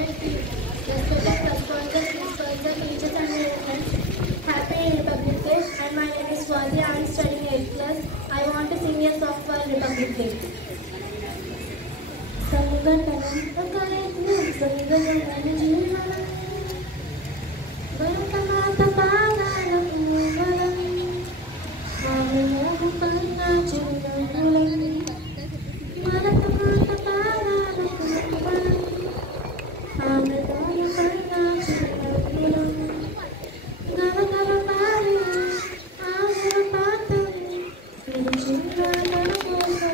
respected responsible principals, teachers and their friends. Happy Republic Day. And my name is Swazi. I am studying 8th class. I want to sing a song for Republic Day. సంఘటనం ఒక యజ్ఞం సంఘటన జీవనం భరతమాత పాదాలకు బలం ఆమెలకు కన్నా చిరునవ్వులం భరతమాత పాదాలకు బలం ఆమెలకు కన్నా చిరునవ్వులం గలగల పారి ఆమెల పాతం విడిచిందా తన కోసం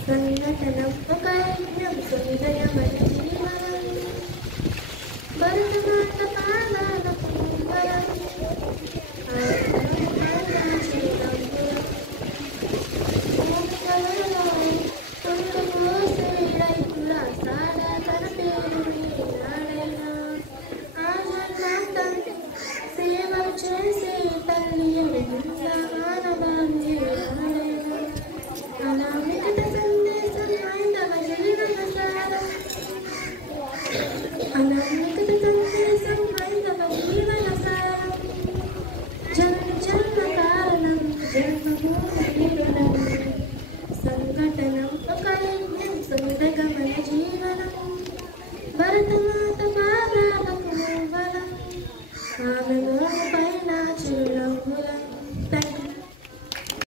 సంఘటనం ఒక యజ్ఞం సుందరమైన జీవనం భరతమాత పాదాలకు బలం సేవ చేసే తల్లి అనామికత సందేశం హైందవ జీవన సారం అనామికత సందేశం హైందవ జీవన సారం జన్మ జన్మ కారణం జన్మభూమి సంఘటనం ఒక యజ్ఞం సుందరమైన జీవనం భరతమాత పాదాలకు బలం ఆమె